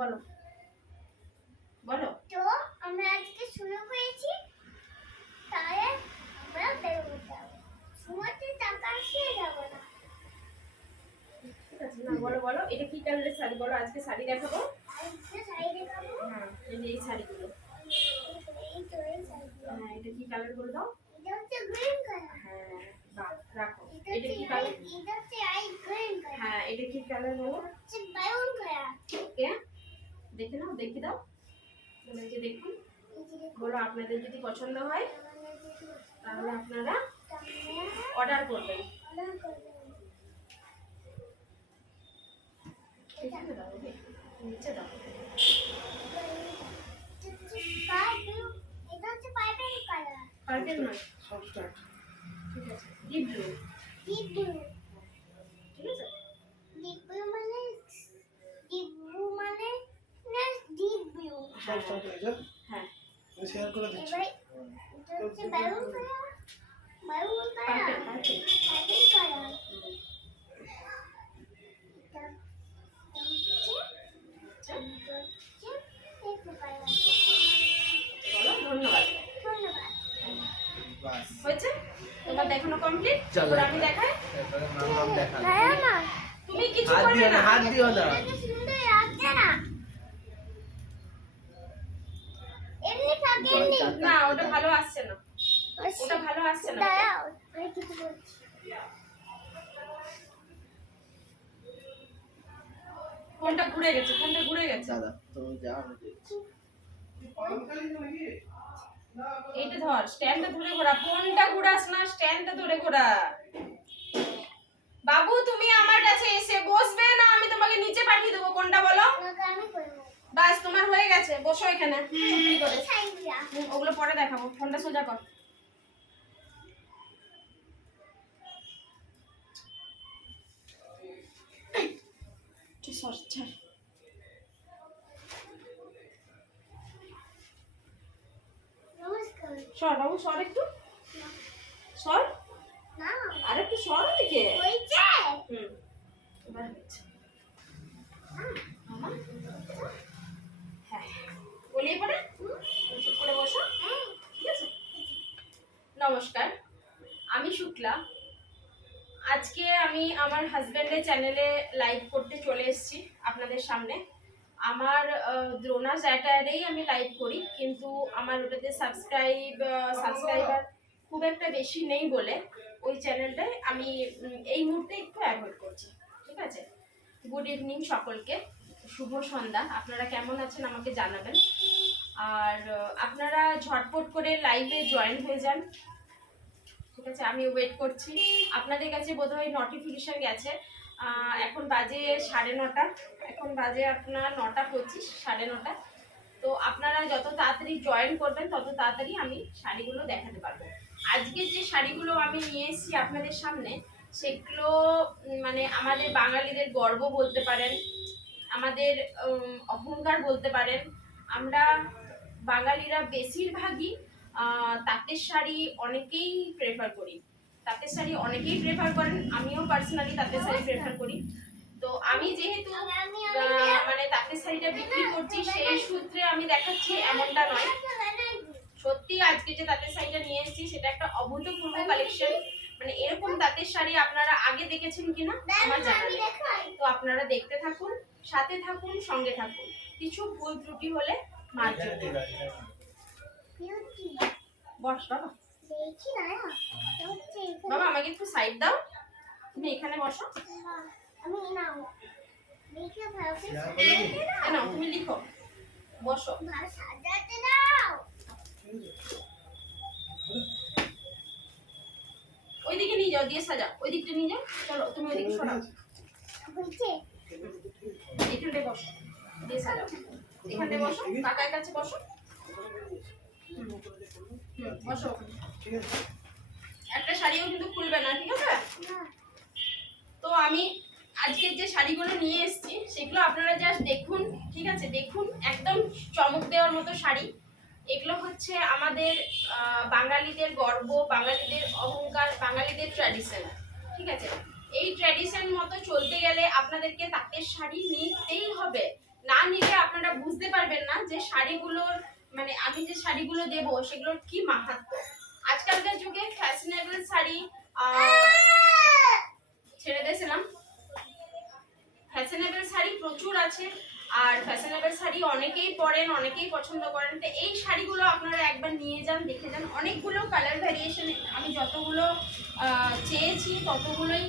বলো বলো। তো আমরা আজকে শুরু করেছি, তাহলে আমরা বেরোবো যাবো, সময়তে টাকা শেষ যাবো না। ঠিক আছে না, বলো বলো এটা কি কালারের শাড়ি বলো। আজকে শাড়ি দেখাবো। আজকে শাড়ি দেখাবো। হ্যাঁ এই শাড়িগুলো। এই তো এই শাড়িগুলো। হ্যাঁ এটা কি কালার বলে দাও। এটা হচ্ছে গ্রিন কালার। হ্যাঁ বাহ রাখো। এটা এটা কি হচ্ছে কালার। এটা হচ্ছে আই গ্রিন কালার। হ্যাঁ এটা কি কালার বলো। হচ্ছে ব্রাউন কালার। ওকে দেখে নাও, দেখে দাও। বলে যে দেখুন, বলো আপনাদের যদি পছন্দ হয় তাহলে আপনারা অর্ডার করবেন। এখানে দাও, নিচে দাও। এটা হচ্ছে পার্পল কালার। পার্পল নয়, সফট ঠিক আছে। Deep blue. Deep blue. ঠিক আছে। ডিপ ব্লু মানে না ডিপ ব্লু। সফট হয়ে হ্যাঁ শেয়ার করে দিচ্ছি। এবারে এটা হচ্ছে brown colour. Brown colour. Purple purple colour. বলো ধন্যবাদ। ধন্যবাদ। বাস হয়েছে তোমার দেখানো কমপ্লিট। চলো। এবার আমি দেখাই। এবারে নাম দেখা। ভাইয়া না, তুমি কিছু হাত করবে দিও না, না। হাত দিও না। এটা সুন্দর লাগছে না? এমনি থাকে এমনি। না ওটা ভালো আসছে না, ওটা ভালো আসছে না। দাঁড়াও, আমি কিছু বলছি। ফোনটা ঘুরে গেছে, ফোনটা ঘুরে গেছে। দাদা তুমি যাও, আমি দেখছি। এইটা ধর, স্ট্যান্ডটা ধরে ঘোরা। ফোনটা ঘুরাস না, স্ট্যান্ডটা ধরে ঘোরা। বাবু তুমি আমার কাছে এসে বসবে না, আমি তোমাকে নিচে পাঠিয়ে দেবো। কোনটা বলো। তোমাকে আমি করবো। বাস তোমার হয়ে গেছে, বসো এখানে চুপটি করে। সাইয়া। ওগুলো পরে দেখাবো, ফোনটা সোজা কর। সর ছাড়। নমস্কার। সর বাবু, সর একটু, সর। না, আর একটু সর দিকে। হয়েছে। এবার হচ্ছে। মামা? হ্যাঁ বলিয়ে পরে চুপ করে বসো। ঠিক আছে। নমস্কার, আমি শুক্লা। আজকে আমি আমার হাজব্যান্ডের চ্যানেলে লাইভ করতে চলে এসেছি আপনাদের সামনে। আমার দ্রোনা চ্যাটারেই আমি লাইভ করি, কিন্তু আমার ওটাতে সাবস্ক্রাইবার খুব একটা বেশি নেই বলে ওই চ্যানেলটায় আমি এই মুহূর্তে একটু অ্যাভয়েড করছি। ঠিক আছে। গুড ইভিনিং সকলকে, শুভ সন্ধ্যা। আপনারা কেমন আছেন আমাকে জানাবেন। আর আপনারা ঝটপট করে লাইভে জয়েন হয়ে যান। ঠিক আছে, আমি ওয়েট করছি। আপনাদের কাছে বোধহয় নোটিফিকেশন গেছে। এখন বাজে 9:30, এখন বাজে আপনার 9:25, 9:30। তো আপনারা যত তাড়াতাড়ি জয়েন করবেন তত তাড়াতাড়ি আমি শাড়িগুলো দেখাতে পারবো। আজকে যে শাড়িগুলো আমি নিয়ে এসেছি আপনাদের সামনে, সেগুলো মানে আমাদের বাঙালিদের গর্ব বলতে পারেন, আমাদের অহংকার বলতে পারেন। আমরা বাঙালিরা বেশিরভাগই তাঁতের শাড়ি অনেকেই প্রেফার করি। তাঁতের শাড়ি অনেকেই প্রেফার করেন, আমিও পার্সোনালি তাঁতের শাড়ি প্রেফার করি। তো আমি যেহেতু মানে তাঁতের শাড়িটা বিক্রি করছি, সেই সূত্রে আমি দেখাচ্ছি এমনটা নয়। সত্যি আজকে যে তাঁতের শাড়িটা নিয়ে এসেছি সেটা একটা অভূতপূর্ব কালেকশন। মানে এরকম তাঁতের শাড়ি আপনারা আগে দেখেছেন কিনা আমার জানা নেই। তো আপনারা দেখতে থাকুন, সাথে থাকুন, সঙ্গে থাকুন। কিছু ভুল ত্রুটি হলে মার্জনা করবেন। বস বাবা। বাবা আমাকে একটু সাইড দাও, তুমি এখানে বসো। আমি নাও দেখে ভালো করে শেয়ার করে দিই। নাও তুমি লিখো, বসো। সাজাতে দাও। ওইদিকে নিয়ে যাও, দিয়ে সাজাও। ওই দিকটা নিয়ে যাও, চলো তুমি ওইদিকে সরাও। হয়েছে। এখানটায় বসো, দিয়ে সাজাও। এখানটায় বসো, কাকার কাছে বসো। বসো ওখানে। ঠিক আছে। একটা শাড়িও কিন্তু খুলবে না, ঠিক আছে। না, তো আমি আজকের যে শাড়িগুলো নিয়ে এসেছি সেগুলো আপনারা জাস্ট দেখুন। ঠিক আছে, দেখুন, একদম চমক দেওয়ার মতো শাড়ি। এগুলো হচ্ছে আমাদের বাঙালিদের গর্ব, বাঙালিদের অহংকার, বাঙালিদের ট্র্যাডিশন। ঠিক আছে, এই ট্র্যাডিশন মতো চলতে গেলে আপনাদেরকে তাঁতের শাড়ি নিতেই হবে, না নিলে আপনারা বুঝতে পারবেন না যে শাড়িগুলোর মানে আমি যে শাড়িগুলো দেব সেগুলোর কি মাহাত্ম্য। আজকালকার যুগে ফ্যাশনেবল শাড়ি ছেড়ে দিয়েছিলাম, ফ্যাশনেবল শাড়ি প্রচুর আছে, আর ফ্যাশনেবল শাড়ি অনেকেই পরেন, অনেকেই পছন্দ করেন। তো এই শাড়িগুলো আপনারা একবার নিয়ে যান, দেখে যান। অনেকগুলো কালার ভ্যারিয়েশন, আমি যতগুলো চেয়েছি ততগুলোই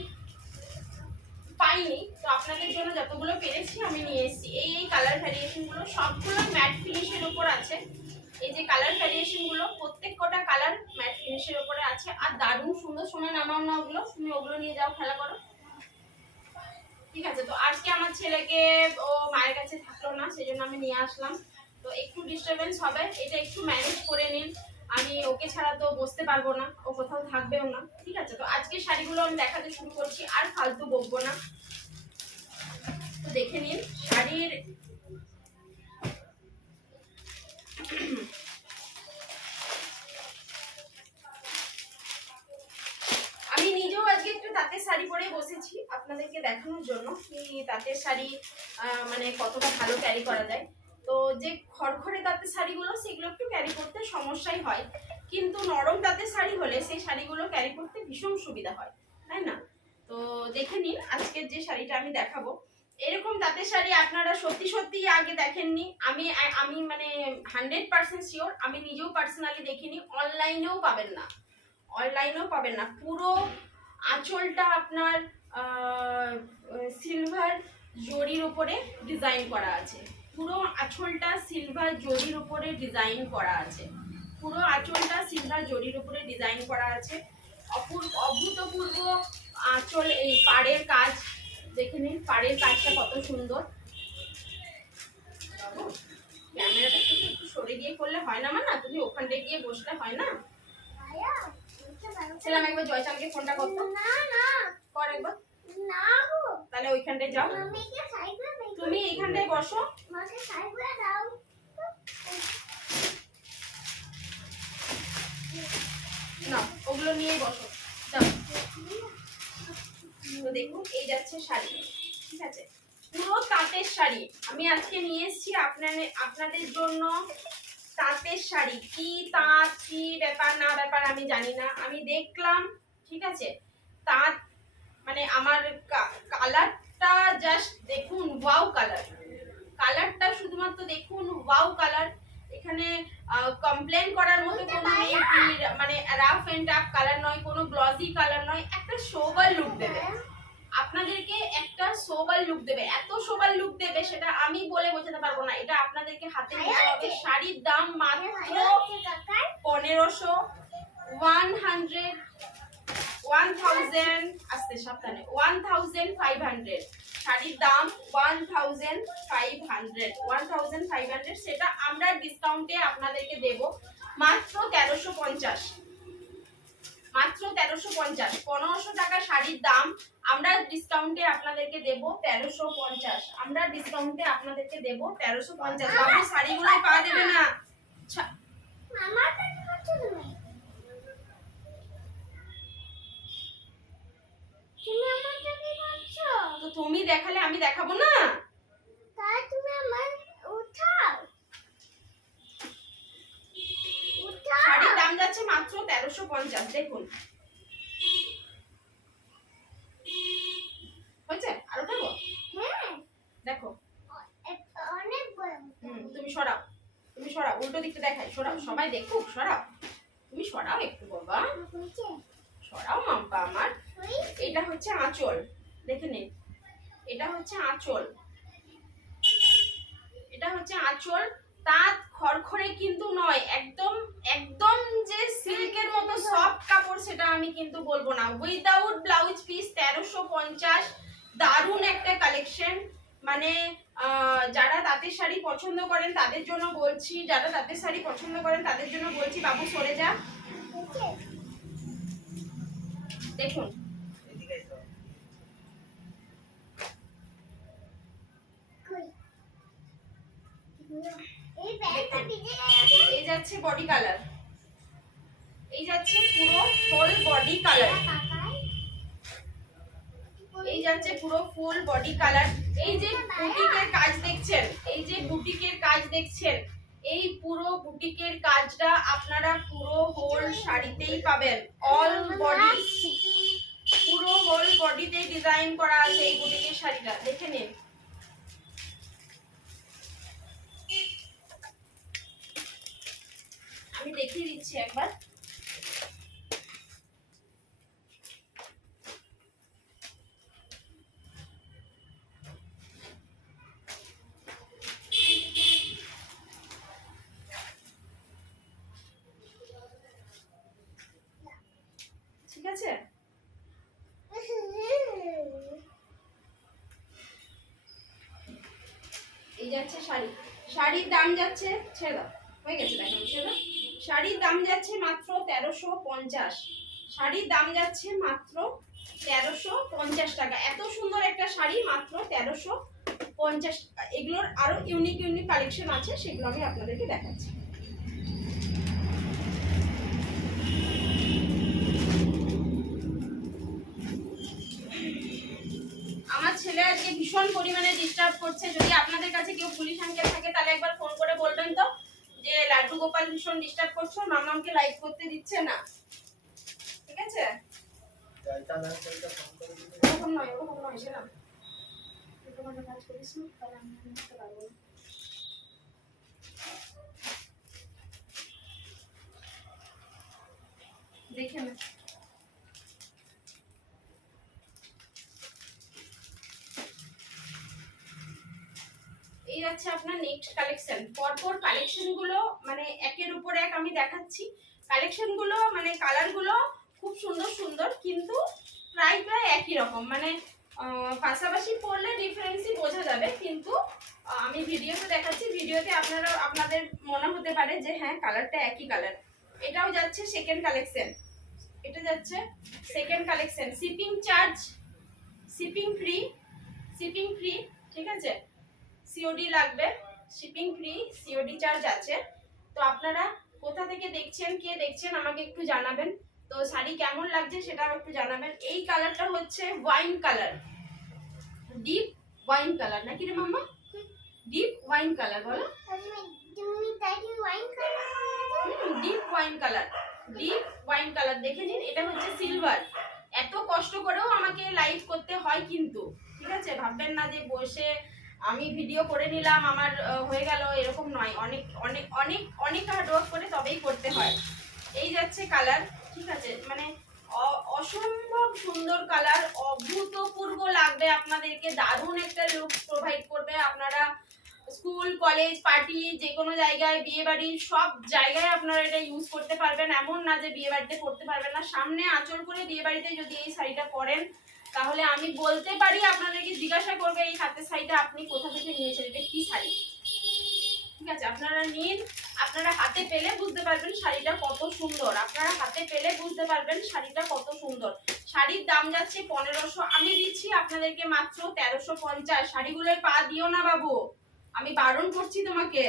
পাইনি, তো আপনাদের জন্য যতগুলো পেরেছি আমি নিয়ে এসেছি। এই কালার ভ্যারিয়েশনগুলো সবগুলো ম্যাট ফিনিশের উপর আছে। এই যে কালার ভ্যারিয়েশনগুলো প্রত্যেক কটা কালার ম্যাট ফিনিশের উপরে আছে, আর দারুণ সুন্দর। সোনা নামাও না ওগুলো, তুমি ওগুলো নিয়ে যাও, খেলা করো, ঠিক আছে। তো আজকে আমার ছেলেকে ও মায়ের কাছে থাকলো না, সেই জন্য আমি নিয়ে আসলাম। তো একটু ডিস্টারবেন্স হবে, এটা একটু ম্যানেজ করে নিন। আমি ওকে ছাড়া তো বসতে পারবো না, ও কোথাও থাকবেও না, ঠিক আছে। তো আজকে শাড়িগুলো আমি দেখাতে শুরু করছি, আর ফালতু বকবো না। তো দেখে নিন শাড়ির আমি নিজেও আজকে একটু তাঁতের শাড়ি পরে বসেছি আপনাদেরকে দেখানোর জন্য কি তাঁতের শাড়ি মানে কতটা ভালো ক্যারি করা যায়। তো যে খড়খড়ে তাঁতের শাড়িগুলো সেগুলো একটু ক্যারি করতে সমস্যাই হয়, কিন্তু নরম তাঁতের শাড়ি হলে সেই শাড়িগুলো ক্যারি করতে ভীষণ সুবিধা হয়, তাই না? তো দেখে নিন আজকের যে শাড়িটা আমি দেখাবো। এরকম তাঁতের শাড়ি আপনারা সত্যি সত্যি আগে দেখেননি। আমি মানে 100% শিওর, আমি নিজেও পার্সোনালি দেখিনি, অনলাইনেও পাবেন না, অনলাইনেও পাবেন না। পুরো আঁচলটা আপনার সিলভার জরির উপরে ডিজাইন করা আছে, পুরো আঁচলটা সিলভার জরির উপরে ডিজাইন করা আছে, পুরো আঁচলটা সিলভার জরির উপরে ডিজাইন করা আছে। অভূতপূর্ব আঁচল, এই পাড়ের কাজ দেখে নিন, পাড়ের কাজটা কত সুন্দর। ক্যামেরাটা একটু সরে গিয়ে করলে হয় না, না তুমি ওখানটায় গিয়ে বসলে হয় না। ছিলাম একবার জয়চানকে ফোনটা করতো, না না কর একবার, না গো, তাহলে ওইখানটায় যাও, মামিকে সাইকেল দেখো, তুমি এইখানটায় বসো। মাকে সাইকেল দাও। না ওগুলো নিয়েই বসো, যাও। তো দেখুন এই যাচ্ছে শাড়ি, ঠিক আছে, পুরো তাঁতের শাড়ি আমি আজকে নিয়ে এসেছি আপনাদের জন্য। তাঁতের শাড়ি কি তাঁত কি ব্যাপার না ব্যাপার আমি জানি না, আমি দেখলাম, ঠিক আছে। তাঁত মানে আমার কালারটা জাস্ট দেখুন, ওয়াও কালার, কালারটা শুধুমাত্র দেখুন, ওয়াও কালার। এখানে কমপ্লেন করার মতো কোনো নেই, মানে রাফ এন্ড টাফ কালার নয়, কোনো গ্লসি কালার নয়, একটা সোবার লুক দেবে আপনাদেরকে, একটা সোবার লুক দেবে। এত সোবার লুক দেবে সেটা আমি বলে বোঝাতে পারবো না, এটা আপনাদেরকে হাতে নিতে হবে। শাড়ির দাম মাত্র 1500, 1000 আস্তে সাবধানে 1500। শাড়ির দাম 1500, সেটা আমরা ডিসকাউন্টে আপনাদেরকে দেব মাত্র 1350, মাত্র 1350। 1500 টাকা শাড়ির দাম আমরা ডিসকাউন্টে আপনাদেরকে দেব 1350, আমরা ডিসকাউন্টে আপনাদেরকে দেব 1350। বাবু শাড়িগুলোই পা দেবে না, মামা কেন করছো তুমি? তুমি আমাকে কি করছো? তো তুমি দেখালে আমি দেখাবো না? তাই তুমি আমার উঠাও, উঠাও। শাড়ির দাম যাচ্ছে মাত্র 1350, দেখুন হয়েছে, আর উঠাবো? হ্যাঁ, দেখো অনেক বড়। তুমি সরাও, তুমি সরাও, উল্টো দিকটা দেখাই, সরাও, সবাই দেখুক, সরাও, তুমি সরাও একটু বাবা, হয়েছে? সরাও মাম্পা আমার। এটা হচ্ছে আঁচল, দেখে নিন, এটা হচ্ছে আঁচল, এটা হচ্ছে আঁচল। তাঁত খড়খড়ে কিন্তু নয়, একদম একদম যে সিল্কের মতো সফট কাপড় সেটা আমি কিন্তু বলবো না। উইদাউট ব্লাউজ পিস 1350, দারুণ একটা কালেকশন। মানে যারা তাঁতের শাড়ি পছন্দ করেন তাদের জন্য বলছি, যারা তাঁতের শাড়ি পছন্দ করেন তাদের জন্য বলছি, বাবু সরে যা। দেখুন এই ব্যাগটা ভিজে গেছে। এই যাচ্ছে বডি কালার, এই যাচ্ছে পুরো ফুল বডি কালার, এই যাচ্ছে পুরো ফুল বডি কালার। এই যে বুটিকের কাজ দেখছেন, এই যে বুটিকের কাজ দেখছেন, এই পুরো বুটিকের কাজটা আপনারা পুরো হোল শাড়িতেই পাবেন। অল বডি, পুরো হোল বডিতে ডিজাইন করা আছে এই বুটিকের শাড়িটা, দেখে নিন। আমি দেখিয়ে দিচ্ছি একবার। ঠিক আছে, এই যাচ্ছে শাড়ি। শাড়ির দাম যাচ্ছে, ছেড়ে দাও, হয়ে গেছে দেখানো, ছেড়ে দাও। শাড়ির দাম যাচ্ছে মাত্র 1350। শাড়ির দাম যাচ্ছে মাত্র 1350 টাকা। এত সুন্দর একটা শাড়ি মাত্র 1350। এগুলোর আরো ইউনিক ইউনিক কালেকশন আছে, সেগুলো আমি আপনাদেরকে দেখাচ্ছি। আমার ছেলে আজকে ভীষণ পরিমাণে ডিস্টার্ব করছে। যদি আপনাদের কাছে কেউ পুলিশ আঙ্কেল থাকে তাহলে একবার ফোন করে বলবেন তো যে লাড্ডু গোপাল ভীষণ ডিস্টার্ব করছো, মামাকে লাইভ করতে দিচ্ছে না। ঠিক আছে, ওরকম নয়, ওরকম নয়, সেরকম তোমাদের কাজ করিস না, তাহলে আমি করতে পারবো না। দেখে না, এই হচ্ছে আপনার নেক্সট কালেকশন। পরপর কালেকশন গুলো মানে একের উপর এক আমি দেখাচ্ছি। কালেকশন গুলো মানে কালার গুলো খুব সুন্দর সুন্দর, কিন্তু প্রায় প্রায় একই রকম। মানে পাশাপাশি পড়লে ডিফারেন্সই বোঝা যাবে, কিন্তু আমি ভিডিওতে দেখাচ্ছি। ভিডিওতে আপনাদের মনে হতে পারে যে হ্যাঁ কালারটা একই কালার। এটাও যাচ্ছে সেকেন্ড কালেকশন, এটা যাচ্ছে second collection. Shipping charge, shipping free, shipping free, ঠিক আছে। সিওডি লাগবে, শিপিং ফ্রি, সিওডি চার্জ আছে। তো আপনারা কোথা থেকে দেখছেন, কে দেখছেন আমাকে একটু জানাবেন। তো শাড়ি কেমন লাগছে সেটাও একটু জানাবেন। এই কালারটা হচ্ছে wine colour, deep wine colour, নাকি রে মাম্মা? ডিপ ওয়াইন কালার বলো। Deep wine colour, deep wine colour দেখে নিন। এটা হচ্ছে সিলভার। এত কষ্ট করেও আমাকে লাইভ করতে হয় কিন্তু, ঠিক আছে। ভাববেন না যে বসে আমি ভিডিও করে নিলাম আমার হয়ে গেল, এরকম নয়। অনেক অনেক অনেক অনেক হার্ডওয়ার্ক করে তবেই করতে হয়। এই যাচ্ছে কালার, ঠিক আছে। মানে অসম্ভব সুন্দর কালার, অভূতপূর্ব লাগবে আপনাদেরকে, দারুণ একটা লুক প্রোভাইড করবে। আপনারা স্কুল, কলেজ, পার্টি, যে কোনো জায়গায়, বিয়ে বাড়ি, সব জায়গায় আপনারা এটা ইউজ করতে পারবেন। এমন না যে বিয়ে বাড়িতে পরতে পারবেন না। সামনে আঁচল করে বিয়ে বাড়িতে যদি এই শাড়িটা পরেন তাহলে আমি বলতে পারি, আপনাদেরকে জিজ্ঞাসা করবে এই হাতের শাড়িটা আপনি কোথা থেকে নিয়েছেন, এটা কি শাড়ি। ঠিক আছে, আপনারা নিন, আপনারা হাতে পেলে বুঝতে পারবেন শাড়িটা কত সুন্দর। আপনারা হাতে পেলে বুঝতে পারবেন শাড়িটা কত সুন্দর। শাড়ির দাম যাচ্ছে 1500, আমি দিচ্ছি আপনাদেরকে মাত্র 1350। শাড়িগুলোয় পা দিও না বাবু, আমি বারণ করছি তোমাকে।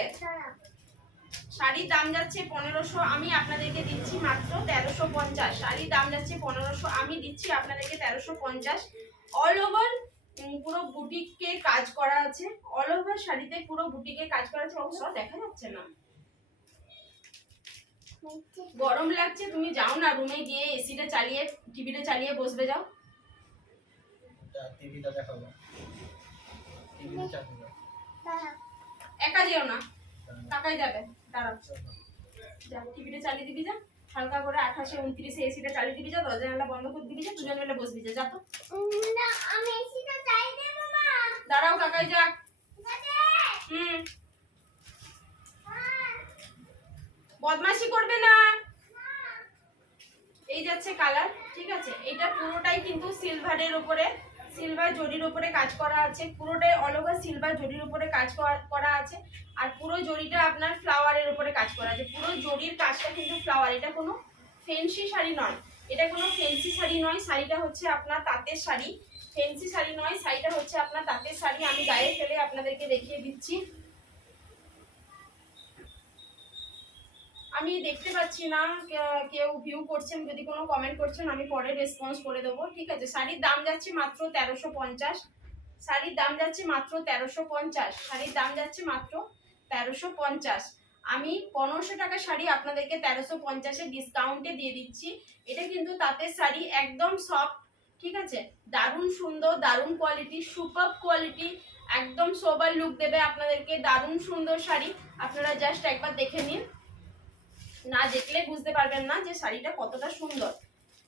শাড়ির দাম যাচ্ছে 1500, আমি আপনাদেরকে দিচ্ছি মাত্র 1350। শাড়ির দাম যাচ্ছে 1500, আমি দিচ্ছি আপনাদেরকে 1350। অল ওভার পুরো বুটিকে কাজ করা আছে, অল ওভার শাড়িতে পুরো বুটিকে কাজ করা আছে। অবশ্য দেখা যাচ্ছে না, গরম লাগছে। তুমি যাও না রুমে গিয়ে এসিটা চালিয়ে, টিভিটা চালিয়ে বসবে, যাও। টিভিটা দেখাবো, টিভিটা চালাবো। একা যেও না, টাকাই যাবে, দাঁড়াও। যা টিভিটা চালিয়ে দিবি, যা হালকা করে 28 29 এসিটা চালিয়ে দিবি, যা দরজা জানলা বন্ধ করে দিবি, যা দুজন মিলে বসবি, যা তো। না আমি এসিটা চাই দেব মা। দাঁড়াও কাকাই যাক। বদমাশি করবে না। এই যাচ্ছে কালার, ঠিক আছে। এটা পুরোটাই কিন্তু সিলভারের উপরে, সিলভার জরির উপরে কাজ করা আছে। পুরোটাই অল ওভার সিলভার জরির উপরে কাজ করা আছে। আর পুরো জরিটা আপনার ফ্লাওয়ারের উপরে কাজ করা আছে। পুরো জরির কাজটা কিন্তু ফ্লাওয়ার। এটা কোনো ফেন্সি শাড়ি নয়, এটা কোনো ফেন্সি শাড়ি নয়। শাড়িটা হচ্ছে আপনার তাঁতের শাড়ি, ফেন্সি শাড়ি নয়। শাড়িটা হচ্ছে আপনার তাঁতের শাড়ি। আমি গায়ে ফেলে আপনাদেরকে দেখিয়ে দিচ্ছি। আমি দেখতে পাচ্ছি না কেউ ভিউ করছেন, যদি কোনো কমেন্ট করছেন আমি পরে রেসপন্স করে দেবো, ঠিক আছে। শাড়ির দাম যাচ্ছে মাত্র 1350, শাড়ির দাম যাচ্ছে মাত্র 1350, শাড়ির দাম যাচ্ছে মাত্র 1350। আমি 1500 টাকা শাড়ি আপনাদেরকে 1350-এ ডিসকাউন্টে দিয়ে দিচ্ছি। এটা কিন্তু তাঁতের শাড়ি, একদম সফট, ঠিক আছে, দারুণ সুন্দর, দারুণ কোয়ালিটি, সুপার কোয়ালিটি, একদম সোবার লুক দেবে আপনাদেরকে, দারুণ সুন্দর শাড়ি। আপনারা জাস্ট একবার দেখে নিন, না দেখলে বুঝতে পারবেন না যে শাড়িটা কতটা সুন্দর।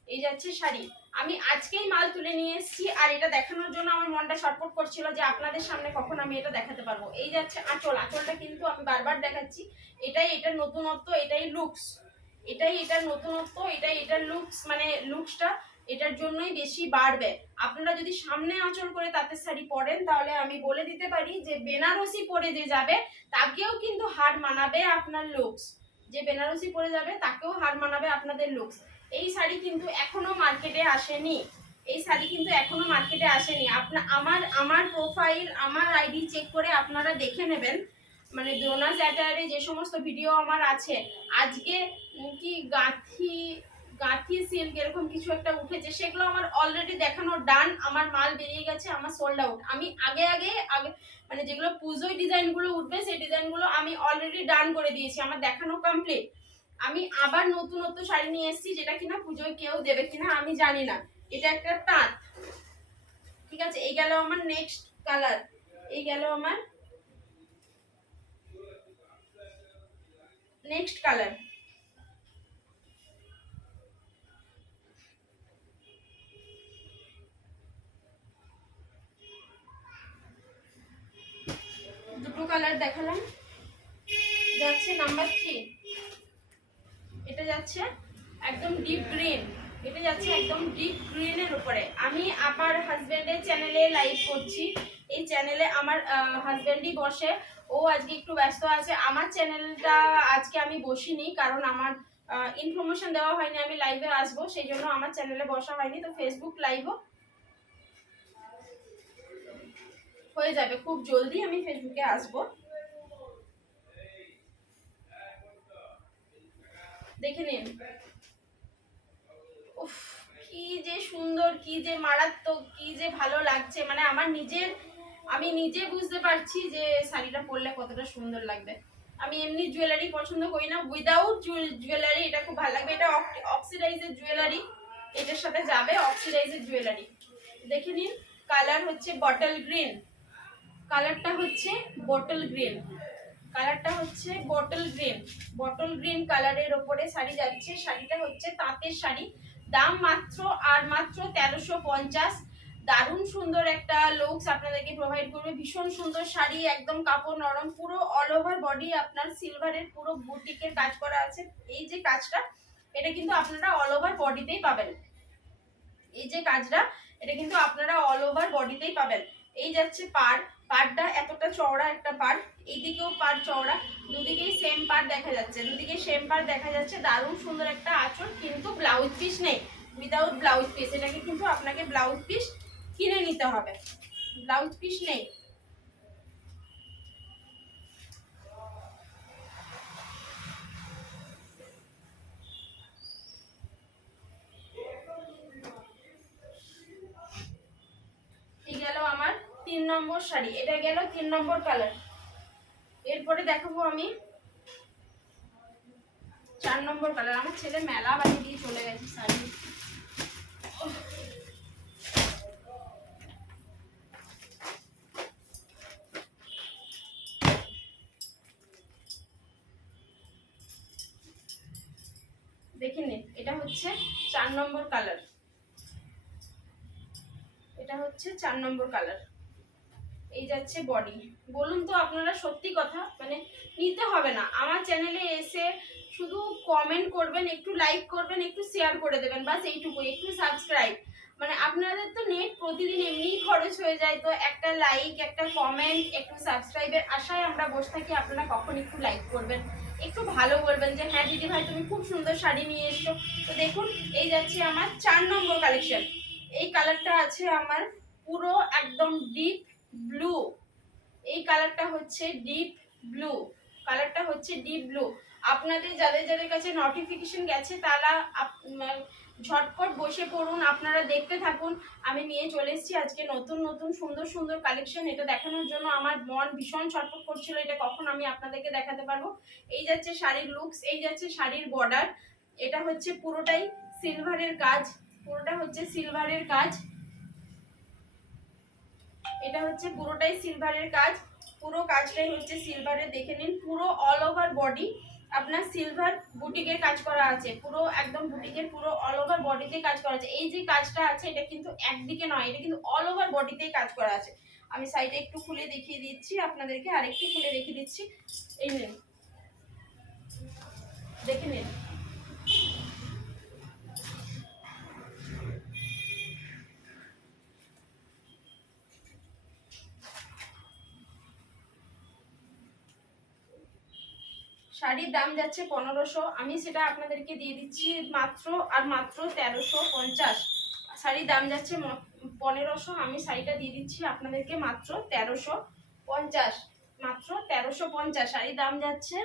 এই যাচ্ছে শাড়ি, আমি আজকেই মাল তুলে নিয়ে এসেছি, আর এটা দেখানোর জন্য আমার মনটা ছটফট করছিল যে আপনাদের সামনে কখন আমি এটা দেখাতে পারবো। এই যাচ্ছে আঁচল, আঁচলটা কিন্তু আমি বারবার দেখাচ্ছি, এটাই এটার নতুনত্ব, এটাই লুকস, এটাই এটার নতুনত্ব, এটাই এটার লুকস, মানে লুকসটা এটার জন্যই বেশি বাড়বে। আপনারা যদি সামনে আঁচল করে তাঁতের শাড়ি পরেন, তাহলে আমি বলে দিতে পারি যে বেনারসি পরে যে যাবে তাকেও কিন্তু হার মানাবে আপনার লুকস, যে বেনারসি পরে যাবে তাকেও হার মানাবে আপনাদের লুকস। এই শাড়ি কিন্তু এখনো মার্কেটে আসেনি, এই শাড়ি কিন্তু এখনো মার্কেটে আসেনি। আমার প্রোফাইল, আমার আইডি চেক করে আপনারা দেখে নেবেন, মানে ডোনাস অ্যাটায়ারে যে সমস্ত ভিডিও আমার আছে, আজকে কি গাঁথি সিল্ক এরকম কিছু একটা উঠেছে, সেগুলো আমার অলরেডি দেখানো ডান, আমার মাল বেরিয়ে গেছে, আমার সোল্ড আউট। আমি আগে মানে যেগুলো পুজোয় ডিজাইনগুলো উঠবে সেই ডিজাইনগুলো আমি অলরেডি ডান করে দিয়েছি, আমার দেখানো কমপ্লিট। আমি আবার নতুনত্ব শাড়ি নিয়ে এসেছি, যেটা কিনা পুজোয় কেউ দেবে কিনা আমি জানি না। এটা একটা তাঁত, ঠিক আছে। এই গেল আমার নেক্সট কালার, এই গেল আমার নেক্সট কালার। দুটো কালার দেখালাম, যাচ্ছে নাম্বার 3, এটা যাচ্ছে একদম ডিপ গ্রিন, এটা যাচ্ছে একদম ডিপ গ্রিনের উপরে। আমি আমার হাজবেন্ডের চ্যানেলে লাইভ করছি, এই চ্যানেলে আমার হাজবেন্ডই বসে, ও আজকে একটু ব্যস্ত আছে। আমার চ্যানেলটা আজকে আমি বসিনি, কারণ আমার ইনফরমেশন দেওয়া হয়নি আমি লাইভে আসবো, সেই জন্য আমার চ্যানেলে বসা হয়নি। তো ফেসবুক লাইভও হয়ে যাবে খুব জলদি, আমি ফেসবুকে আসবো, দেখে নিন। উফ, কি যে সুন্দর, কি যে মারাত্মক, কি যে ভালো লাগছে, মানে আমি নিজে বুঝতে পারছি যে শাড়িটা পরলে কতটা সুন্দর লাগবে। আমি এমনি জুয়েলারি পছন্দ করি না, উইদাউট জুয়েলারি এটা খুব ভালো লাগবে। এটা অক্সিডাইজের জুয়েলারি, এটার সাথে যাবে অক্সিডাইজের জুয়েলারি। দেখে নিন, কালার হচ্ছে বটল গ্রিন, কালারটা হচ্ছে বটল গ্রিন, কালারটা হচ্ছে বটল গ্রিন কালারের ওপরে শাড়ি যাচ্ছে। শাড়িটা হচ্ছে তাঁতের শাড়ি, দাম মাত্র আর মাত্র 1350। দারুণ সুন্দর একটা লুকস আপনাদেরকে প্রোভাইড করবে, ভীষণ সুন্দর শাড়ি, একদম কাপড় নরম, পুরো অল ওভার বডি আপনার সিলভারের পুরো বুটিকের কাজ করা আছে। এই যে কাজটা, এটা কিন্তু আপনারা অল ওভার বডিতেই পাবেন, এই যে কাজটা এটা কিন্তু আপনারা অল ওভার বডিতেই পাবেন। এই যাচ্ছে পাড়টা এতটা চওড়া একটা পাড়, এইদিকেও পাড় চওড়া, দুদিকেই সেম পাড় দেখা যাচ্ছে, দুদিকে সেম পাড় দেখা যাচ্ছে। দারুণ সুন্দর একটা আঁচল, কিন্তু ব্লাউজ পিস নেই, উইদাউট ব্লাউজ পিস, এটাকে কিন্তু আপনাকে ব্লাউজ পিস কিনে নিতে হবে, ব্লাউজ পিস নেই। এই গেল আমার 3 নম্বর শাড়ি, এটা গেল 3 নম্বর কালার। এরপরে দেখাবো আমি 4 নম্বর কালার। আমার ছেলে মেলা বানিয়ে দিয়ে চলে গেছে শাড়ি। দেখে নিন, এটা হচ্ছে 4 নম্বর কালার, এটা হচ্ছে 4 নম্বর কালার। এই যাচ্ছে বডি। বলুন তো আপনারা, সত্যি কথা, মানে নিতে হবে না, আমার চ্যানেলে এসে শুধু কমেন্ট করবেন, একটু লাইক করবেন, একটু শেয়ার করে দেবেন, বাস এইটুকু, একটু সাবস্ক্রাইব। মানে আপনাদের তো নেট প্রতিদিন এমনিই খরচ হয়ে যায়, তো একটা লাইক, একটা কমেন্ট, একটু সাবস্ক্রাইবের আশায় আমরা বসে থাকি। আপনারা কখন একটু লাইক করবেন, একটু ভালো বলবেন যে হ্যাঁ দিদি ভাই তুমি খুব সুন্দর শাড়ি নিয়ে এসছো। তো দেখুন, এই যাচ্ছে আমার 4 নম্বর কালেকশন। এই কালারটা আছে আমার পুরো একদম ডিপ ব্লু, এই কালারটা হচ্ছে ডিপ ব্লু, কালারটা হচ্ছে ডিপ ব্লু। আপনাদের যাদের যাদের কাছে নোটিফিকেশন গেছে তারা ঝটপট বসে পড়ুন, আপনারা দেখতে থাকুন। আমি নিয়ে চলে এসেছি আজকে নতুন নতুন সুন্দর সুন্দর কালেকশন। এটা দেখানোর জন্য আমার মন ভীষণ ছটফট করছিল, এটা কখন আমি আপনাদেরকে দেখাতে পারবো। এই যাচ্ছে শাড়ির লুকস, এই যাচ্ছে শাড়ির বর্ডার। এটা হচ্ছে পুরোটাই সিলভারের কাজ, পুরোটা হচ্ছে সিলভারের কাজ। এটা হচ্ছে পুরোটাই সিলভারের কাজ, পুরো কাজটাই হচ্ছে সিলভারের। দেখে নিন, পুরো অল ওভার বডি আপনার সিলভার বুটিকের কাজ করা আছে, পুরো একদম বুটিকের পুরো অল ওভার বডিতে কাজ করা আছে। এই যে কাজটা আছে এটা কিন্তু একদিকে নয়, এটা কিন্তু অল ওভার বডিতেই কাজ করা আছে। আমি সাইডে একটু খুলে দেখিয়ে দিচ্ছি আপনাদেরকে, আরেকটু খুলে দেখিয়ে দিচ্ছি। এই নিন, দেখে নিন। শাড়ির দাম যাচ্ছে 1500, আমি সেটা আপনাদেরকে দিয়ে দিচ্ছি মাত্র আর মাত্র 1350। শাড়ির দাম যাচ্ছে 1500, আমি শাড়িটা দিয়ে দিচ্ছি আপনাদেরকে মাত্র 1350, মাত্র 1350। শাড়ির দাম যাচ্ছে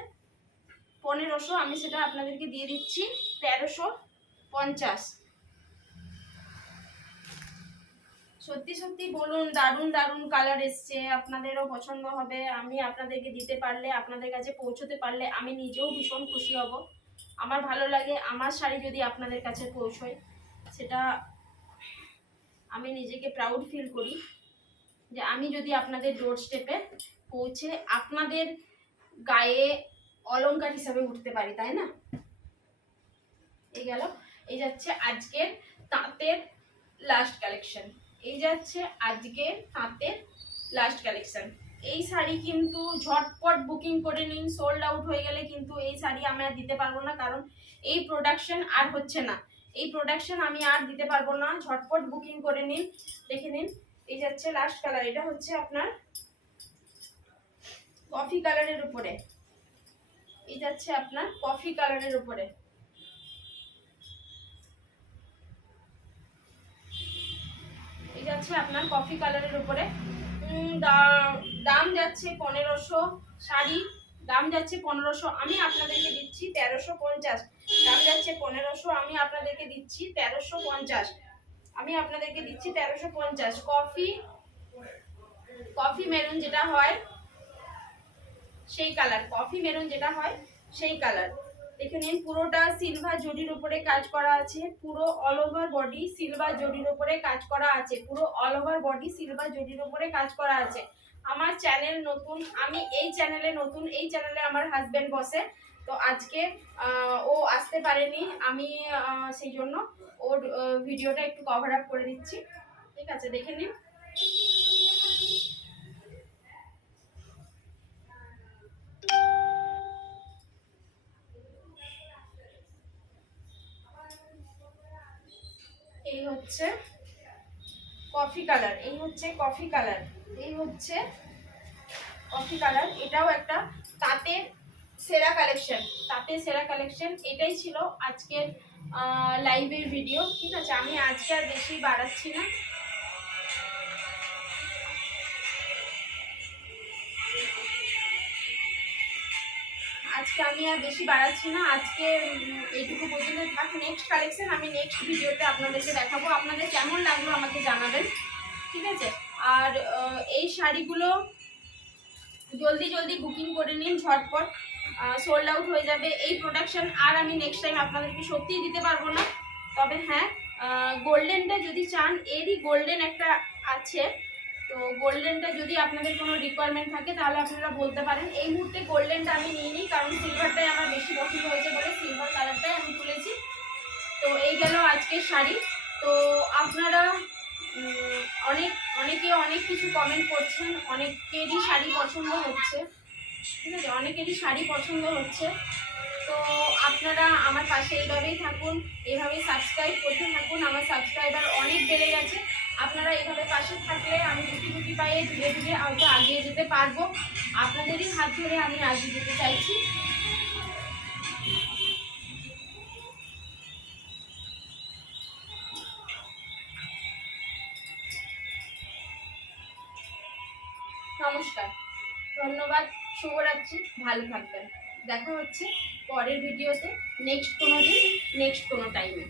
1500, আমি সেটা আপনাদেরকে দিয়ে দিচ্ছি 1350। সত্যি সত্যি বলুন, দারুণ দারুণ কালার এসছে, আপনাদেরও পছন্দ হবে। আমি আপনাদেরকে দিতে পারলে, আপনাদের কাছে পৌঁছতে পারলে আমি নিজেও ভীষণ খুশি হব। আমার ভালো লাগে আমার শাড়ি যদি আপনাদের কাছে পৌঁছয়, সেটা আমি নিজেকে প্রাউড ফিল করি যে আমি যদি আপনাদের ডোর স্টেপে পৌঁছে আপনাদের গায়ে অলংকার হিসাবে উঠতে পারি, তাই না? এই গেল, এই যাচ্ছে আজকের তাঁতের লাস্ট কালেকশন, এই যাচ্ছে আজকে তাঁতের লাস্ট কালেকশন। এই শাড়ি কিন্তু ঝটপট বুকিং করে নিন, সোল্ড আউট হয়ে গেলে কিন্তু এই শাড়ি আমি আর দিতে পারবো না, কারণ এই প্রোডাকশন আর হচ্ছে না, এই প্রোডাকশন আমি আর দিতে পারবো না। ঝটপট বুকিং করে নিন, দেখে নিন। এই যাচ্ছে লাস্ট কালার, এটা হচ্ছে আপনার কফি কালারের উপরে, এই যাচ্ছে আপনার কফি কালারের উপরে। এই যাচ্ছে আপনার কফি কালারের উপরে। দাম যাচ্ছে 1500, শাড়ি দাম যাচ্ছে 1500, আমি আপনাদেরকে দিচ্ছি 1350। দাম যাচ্ছে 1500, আমি আপনাদেরকে দিচ্ছি 1350, আমি আপনাদেরকে দিচ্ছি 1350। কফি মেরুন যেটা হয় সেই কালার, কফি মেরুন যেটা হয় সেই কালার। দেখে নিন, পুরোটা সিলভার জরির উপরে কাজ করা আছে, পুরো অল ওভার বডি সিলভার জরির উপরে কাজ করা আছে, পুরো অল ওভার বডি সিলভার জরির উপরে কাজ করা আছে। আমার চ্যানেল নতুন, আমি এই চ্যানেলে নতুন, এই চ্যানেলে আমার হাজবেন্ড বসে, তো আজকে ও আসতে পারেনি, আমি সেই জন্য ওর ভিডিওটা একটু কভার আপ করে দিচ্ছি, ঠিক আছে? দেখে নিন। এই হচ্ছে কফি কালার, এই হচ্ছে কফি কালার, এই হচ্ছে কফি কালার। এটাও একটা তাঁতের সেরা কালেকশন, তাঁতের সেরা কালেকশন। এটাই ছিল আজকের লাইভের ভিডিও, ঠিক আছে? আমি আজকে আর বেশি বাড়াচ্ছি না, আজকে আমি আর বেশি বাড়াচ্ছি না, আজকে এইটুকু পর্যন্ত থাক। নেক্সট কালেকশন আমি নেক্সট ভিডিওতে আপনাদেরকে দেখাবো, আপনাদের কেমন লাগলো আমাকে জানাবেন, ঠিক আছে? আর এই শাড়িগুলো জলদি জলদি বুকিং করে নিন, ঝটপট সোল্ড আউট হয়ে যাবে। এই প্রোডাকশন আর আমি নেক্সট টাইম আপনাদেরকে সত্যিই দিতে পারবো না। তবে হ্যাঁ, গোল্ডেনটা যদি চান, এরই গোল্ডেন একটা আছে, তো গোল্ডেনটা যদি আপনাদের কোনো রিকোয়ারমেন্ট থাকে তাহলে আপনারা বলতে পারেন। এই মুহূর্তে গোল্ডেনটা আমি নিয়ে নিই, কারণ সিলভারটাই আমার বেশি পছন্দ হয়েছে বলে সিলভার কালারটাই আমি তুলেছি। তো এই গেল আজকের শাড়ি। তো আপনারা অনেকে অনেক কিছু কমেন্ট করছেন, অনেকেরই শাড়ি পছন্দ হচ্ছে, ঠিক আছে? অনেকেরই শাড়ি পছন্দ হচ্ছে, তো আপনারা আমার পাশে এইভাবেই থাকুন, এইভাবেই সাবস্ক্রাইব করতে থাকুন। আমার সাবস্ক্রাইবার অনেক বেড়ে গেছে, আপনারা এইভাবে পাশে থাকলে আমি গুটি পায়ে ধীরে ধীরে হয়তো এগিয়ে যেতে পারবো। আপনাদেরই হাত ধরে আমি এগিয়ে যেতে চাইছি। নমস্কার, ধন্যবাদ, শুভরাত্রি, ভালো থাকবেন। দেখা হচ্ছে পরের ভিডিওতে, নেক্সট কোনো দিন, নেক্সট কোনো টাইমে।